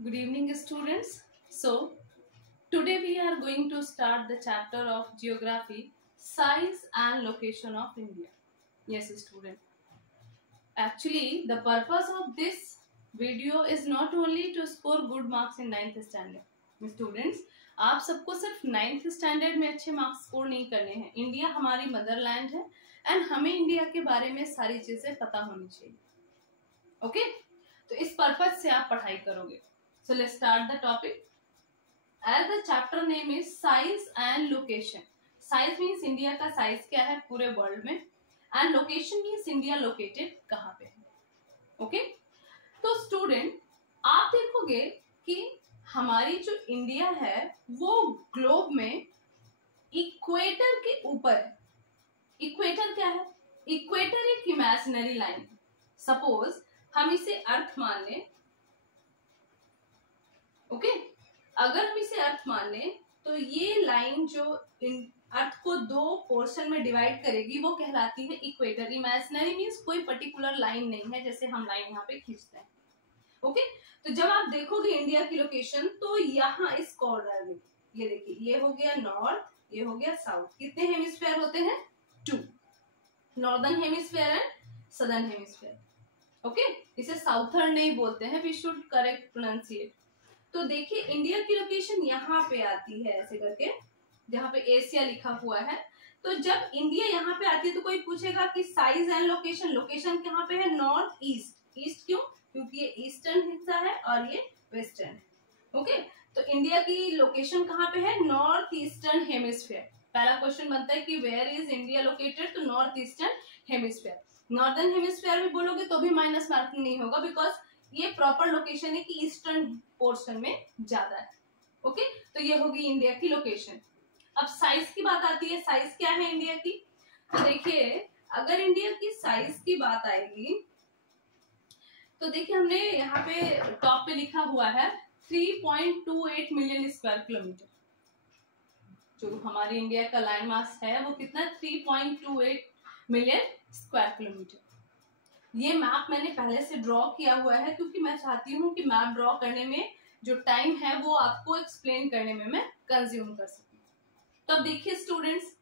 Good evening, students. So, today we are going to start the chapter of Geography, Size and Location of India. Yes, student. Actually, the purpose of this video is not only to score good marks in 9th standard. Students, आप सबको सिर्फ 9th standard में अच्छे marks score नहीं करने हैं. India हमारी Motherland है एंड हमें इंडिया के बारे में सारी चीजें पता होनी चाहिए. ओके तो इस पर्पज से आप पढ़ाई करोगे. So let's start the topic. As the chapter name is size and location. Size means India का size क्या है पूरे वर्ल्ड में and location means India located कहाँ पे है. ओके तो स्टूडेंट आप देखोगे कि हमारी जो इंडिया है वो ग्लोब में इक्वेटर के ऊपर है. इक्वेटर क्या है? इक्वेटर एक इमेजिनरी लाइन. सपोज हम इसे अर्थ मान लें. ओके अगर हम इसे अर्थ मान लें तो ये लाइन जो अर्थ को दो पोर्शन में डिवाइड करेगी वो कहलाती है इक्वेटर. इमेजिनरी मींस कोई पर्टिकुलर लाइन नहीं है जैसे हम लाइन यहाँ पे खींचते हैं. ओके तो जब आप देखोगे इंडिया की लोकेशन तो यहाँ इस कॉर्नर में ये देखिए ये हो गया नॉर्थ, ये हो गया साउथ. कितने हेमिस्फीयर होते हैं? 2. Northern hemisphere and southern hemisphere. Okay इसे साउथर्न नहीं बोलते हैं. We should correct pronounciate. तो देखिए इंडिया की लोकेशन यहाँ पे आती है ऐसे करके जहाँ पे एशिया लिखा हुआ है. तो जब इंडिया यहाँ पे आती है तो कोई पूछेगा कि साइज एंड लोकेशन. लोकेशन कहाँ पे है? North east. ईस्ट क्यों? क्योंकि ये ईस्टर्न हिस्सा है और ये वेस्टर्न है. ओके तो इंडिया की लोकेशन कहाँ पे है? North eastern hemisphere. पहला क्वेश्चन बनता है कि वेयर इज इंडिया लोकेटेड? तो north eastern hemisphere. Northern hemisphere भी बोलोगे तो भी माइनस मार्किंग नहीं होगा बिकॉज ये प्रॉपर लोकेशन है कि ईस्टर्न पोर्शन में ज्यादा है. ओके तो ये होगी इंडिया की लोकेशन. अब साइज की बात आती है. साइज क्या है इंडिया की? तो देखिए अगर इंडिया की साइज की बात आएगी तो देखिए हमने यहाँ पे टॉप पे लिखा हुआ है 3.28 मिलियन स्क्वायर किलोमीटर. जो हमारी इंडिया का लैंड मास है वो कितना? 3.28 मिलियन स्क्वायर किलोमीटर. ये मैप मैंने पहले से ड्रॉ किया हुआ है क्योंकि मैं चाहती हूँ कि मैप ड्रॉ करने में जो टाइम है वो आपको एक्सप्लेन करने में मैं कंज्यूम कर सकूं. तो अब देखिए स्टूडेंट्स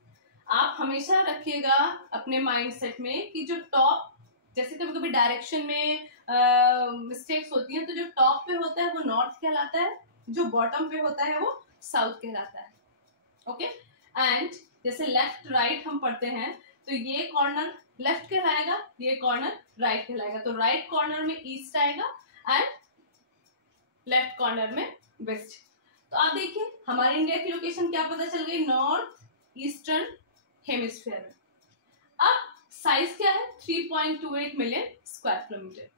आप हमेशा रखिएगा अपने माइंडसेट में कि जो टॉप जैसे कभी कभी डायरेक्शन में मिस्टेक्स होती हैं तो जो टॉप पे होता है वो नॉर्थ कहलाता है, जो बॉटम पे होता है वो साउथ कहलाता है. ओके एंड जैसे लेफ्ट राइट हम पढ़ते हैं तो ये कॉर्नर लेफ्ट कहलाएगा, ये कॉर्नर राइट कहलाएगा. तो राइट कॉर्नर में ईस्ट आएगा एंड लेफ्ट कॉर्नर में वेस्ट. तो आप देखिए हमारे इंडिया की लोकेशन क्या पता चल गई? नॉर्थ ईस्टर्न हेमिस्फीयर में. अब साइज क्या है? 3.28 मिलियन स्क्वायर किलोमीटर.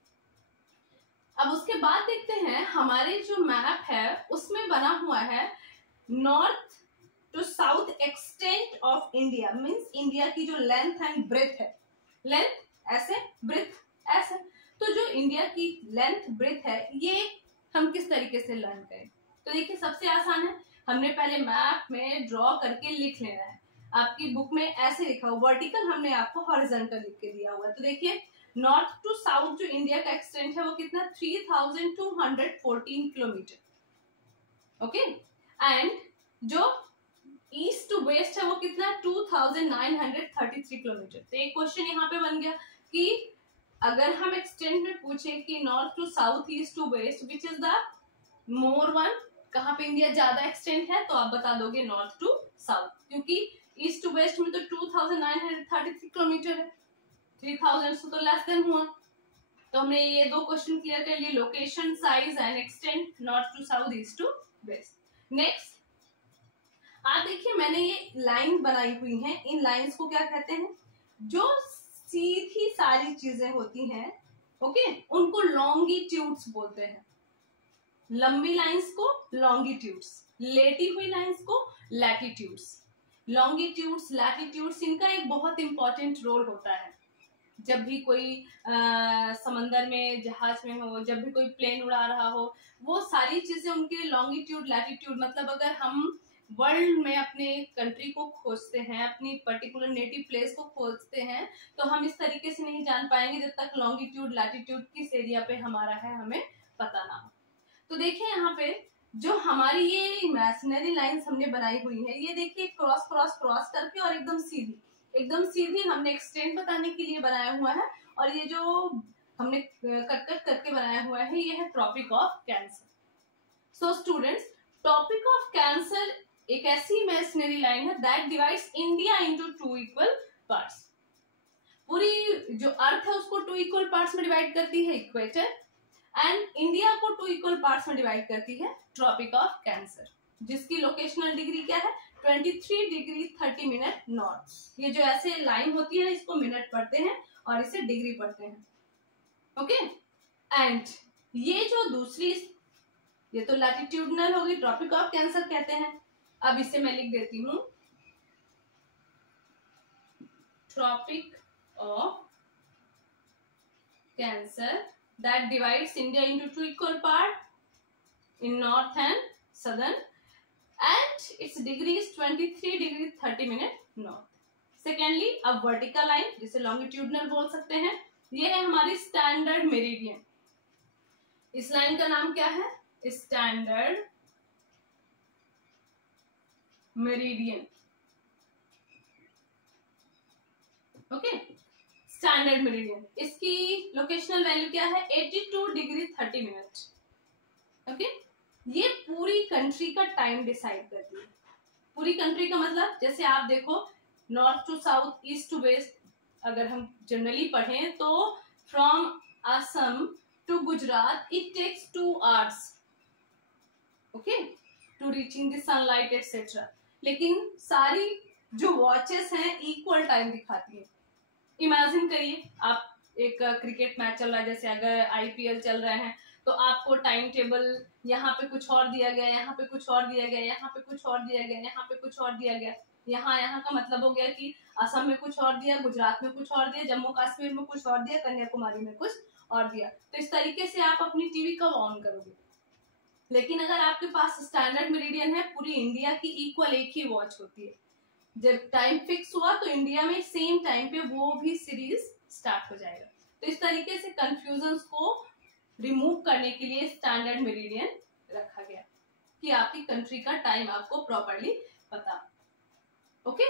अब उसके बाद देखते हैं हमारे जो मैप है उसमें बना हुआ है north to south extent of India. Means India की जो लेंथ एंड ब्रेथ है. लेंथ ऐसे, ब्रेथ ऐसे. तो जो इंडिया की लेंथ ब्रेथ है ये हम किस तरीके से लर्न करें? तो देखिए सबसे आसान है. हमने पहले मैप में ड्रॉ करके लिख लेना है. आपकी बुक में ऐसे लिखा हुआ वर्टिकल, हमने आपको हॉरिजॉन्टल लिख के दिया हुआ है. तो देखिए नॉर्थ टू साउथ जो इंडिया का एक्सटेंट है वो कितना? 3214 किलोमीटर. ओके एंड जो ईस्ट टू वेस्ट है वो कितना? 2933 किलोमीटर. तो एक क्वेश्चन यहाँ पे बन गया कि अगर हम एक्सटेंट में पूछे कि north to south, east to west, which is the more one, कहाँ पे इंडिया ज्यादा एक्सटेंट है? तो आप बता दोगे नॉर्थ टू साउथ, क्योंकि ईस्ट टू वेस्ट में तो 2933 किलोमीटर है. 3000 से तो लेस देन हुआ. तो हमने ये दो क्वेश्चन क्लियर कर लिए, location, size and extent, north to south, east to west. Next आप देखिए मैंने ये लाइन बनाई हुई है. इन लाइंस को क्या कहते हैं? जो सीधी सारी चीजें होती हैं ओके उनको लॉन्गिट्यूड्स बोलते हैं. लंबी लाइंस को लॉन्गिट्यूड्स, लेटी हुई लाइंस को लैटिट्यूड्स. लॉन्गिट्यूड्स, लैटिट्यूड्स इनका एक बहुत इंपॉर्टेंट रोल होता है. जब भी कोई समंदर में जहाज में हो, जब भी कोई प्लेन उड़ा रहा हो, वो सारी चीजें उनके लॉन्गिट्यूड लैटिट्यूड. मतलब अगर हम वर्ल्ड में अपने कंट्री को खोजते हैं, अपनी पर्टिकुलर नेटिव प्लेस को खोजते हैं तो हम इस तरीके से नहीं जान पाएंगे जब तक लॉन्गिट्यूड लैटिट्यूड किस एरिया पे हमारा है हमें पता ना हो. तो देखिए यहाँ पे जो हमारी ये इमेजिनरी लाइंस हमने बनाई हुई है, ये देखिए क्रॉस क्रॉस क्रॉस करके और एकदम सीधी हमने एक्सटेंड बताने के लिए बनाया हुआ है। और ये जो हमने कट कट करके बनाया हुआ है, ये है tropic of cancer. So students, tropic of cancer एक ऐसी इमेजिनरी लाइन है that divides India into 2 equal parts. पूरी जो अर्थ है उसको 2 इक्वल पार्ट्स में डिवाइड करती है इक्वेटर, एंड इंडिया को 2 इक्वल पार्ट्स में डिवाइड करती है ट्रॉपिक ऑफ कैंसर, जिसकी लोकेशनल डिग्री क्या है 23 डिग्री 30 मिनट नॉर्थ। ये जो ऐसे लाइन होती है इसको मिनट पढ़ते हैं और इसे डिग्री पढ़ते हैं। ओके, एंड ये जो दूसरी, ये तो लैटिट्यूडनल होगी, ट्रॉपिक ऑफ कैंसर कहते हैं। अब इसे मैं लिख देती हूं, tropic of cancer that divides India into 2 equal part in north and southern, and its degree is 23 degree 30 minute north. Secondly, a vertical line जिसे longitudinal बोल सकते हैं, ये है हमारी स्टैंडर्ड मेरिडियन। इस लाइन का नाम क्या है? Standard meridian. Okay, standard meridian, इसकी लोकेशनल वैल्यू क्या है 82 डिग्री 30 मिनट। ओके, ये पूरी कंट्री का टाइम डिसाइड करती है। पूरी कंट्री का मतलब जैसे आप देखो north to south, east to west, अगर हम जनरली पढ़ें तो from Assam to Gujarat it takes 2 hours, okay, to reaching the sunlight etcetera. लेकिन सारी जो वॉचेस हैं इक्वल टाइम दिखाती है। इमेजिन करिए आप एक क्रिकेट मैच चल रहा है, जैसे अगर आईपीएल चल रहे हैं तो आपको टाइम टेबल यहाँ पे कुछ और दिया गया, यहाँ पे कुछ और दिया गया, यहाँ पे कुछ और दिया गया, यहाँ पे कुछ और दिया गया। यहाँ का मतलब हो गया कि असम में कुछ और दिया, गुजरात में कुछ और दिया, जम्मू कश्मीर में कुछ और दिया, कन्याकुमारी में कुछ और दिया। तो इस तरीके से आप अपनी टीवी कब ऑन करोगे? लेकिन अगर आपके पास स्टैंडर्ड मेरिडियन है, पूरी इंडिया की इक्वल एक ही वॉच होती है। जब टाइम फिक्स हुआ तो इंडिया में सेम टाइम पे वो भी सीरीज स्टार्ट हो जाएगा। तो इस तरीके से कंफ्यूजन को रिमूव करने के लिए स्टैंडर्ड मेरिडियन रखा गया कि आपकी कंट्री का टाइम आपको प्रॉपरली पता। ओके,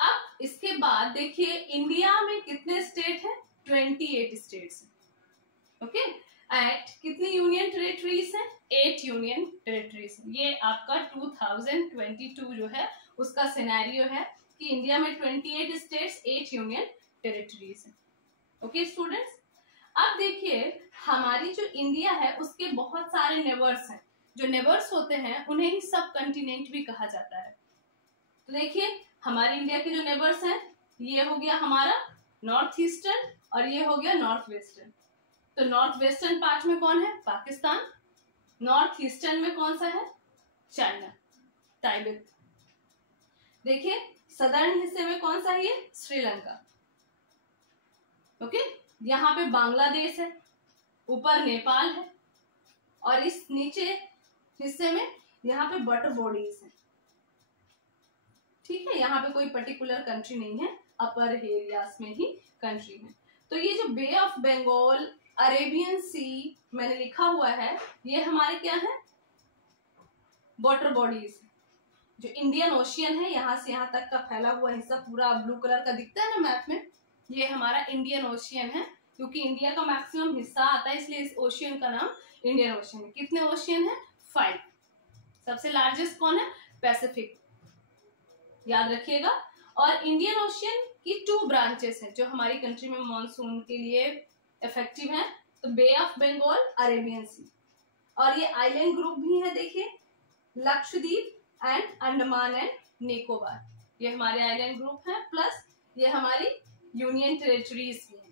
अब इसके बाद देखिए इंडिया में कितने स्टेट हैं? 28 स्टेट्स हैं। ओके, एंड कितनी यूनियन टेरिटरीज हैं? 8 यूनियन टेरिटरीज। ये आपका 2022 जो है उसका सिनेरियो है कि इंडिया में 28 स्टेट्स, 8 यूनियन टेरिटरीज हैं। ओके स्टूडेंट्स, अब देखिए हमारी जो इंडिया है उसके बहुत सारे नेबर्स हैं। जो नेबर्स होते हैं उन्हें ही सब कंटिनेंट भी कहा जाता है। तो देखिए हमारी इंडिया के जो नेबर्स हैं, ये हो गया हमारा नॉर्थ ईस्टर्न और ये हो गया नॉर्थ वेस्टर्न। तो नॉर्थ वेस्टर्न पार्ट में कौन है? पाकिस्तान। नॉर्थ ईस्टर्न में कौन सा है? चाइना, तिब्बत। देखिए सदर्न हिस्से में कौन सा है? ये श्रीलंका। ओके, यहाँ पे बांग्लादेश है, ऊपर नेपाल है और इस नीचे हिस्से में यहाँ पे बटर बॉडीज है। ठीक है, यहाँ पे कोई पर्टिकुलर कंट्री नहीं है, अपर एरियाज में ही कंट्री है। तो ये जो बे ऑफ बंगाल, अरेबियन सी मैंने लिखा हुआ है, ये हमारे क्या है? Water bodies. जो इंडियन ओशियन है, यहाँ से यहाँ तक का फैला हुआ हिस्सा पूरा ब्लू कलर का दिखता है ना मैप में, ये हमारा इंडियन ओशियन है। क्योंकि इंडिया का मैक्सिमम हिस्सा आता है इसलिए इस ओशियन का नाम इंडियन ओशियन है। कितने ओशियन है? 5। सबसे लार्जेस्ट कौन है? पैसिफिक, याद रखिएगा। और इंडियन ओशियन की 2 ब्रांचेस हैं जो हमारी कंट्री में मॉनसून के लिए इफेक्टिव हैं। तो बे ऑफ बंगाल, अरेबियन सी, और ये आइलैंड ग्रुप भी है। देखिए लक्षद्वीप एंड अंडमान एंड निकोबार, ये हमारे आइलैंड ग्रुप हैं, प्लस ये हमारी यूनियन टेरिटरीज भी हैं।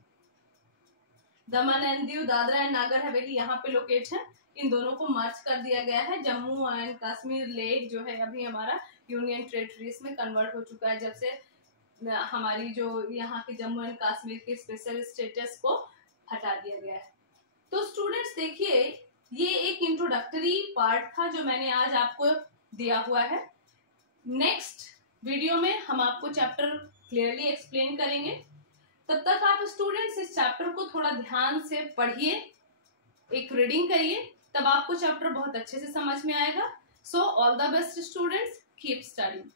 दमन एंड दीव, दादरा एंड नागर हवेली यहाँ पे लोकेट है। इन दोनों को मर्ज कर दिया गया है। जम्मू एंड कश्मीर लेक जो है अभी हमारा यूनियन टेरिटरीज में कन्वर्ट हो चुका है, जब से हमारी जो यहाँ के जम्मू एंड कश्मीर के स्पेशल स्टेटस को हटा दिया गया है। तो स्टूडेंट्स देखिए ये एक इंट्रोडक्टरी पार्ट था जो मैंने आज आपको दिया हुआ है। नेक्स्ट वीडियो में हम आपको चैप्टर क्लियरली एक्सप्लेन करेंगे। तब तक आप स्टूडेंट्स इस चैप्टर को थोड़ा ध्यान से पढ़िए, एक रीडिंग करिए तब आपको चैप्टर बहुत अच्छे से समझ में आएगा। So all the best students, keep studying.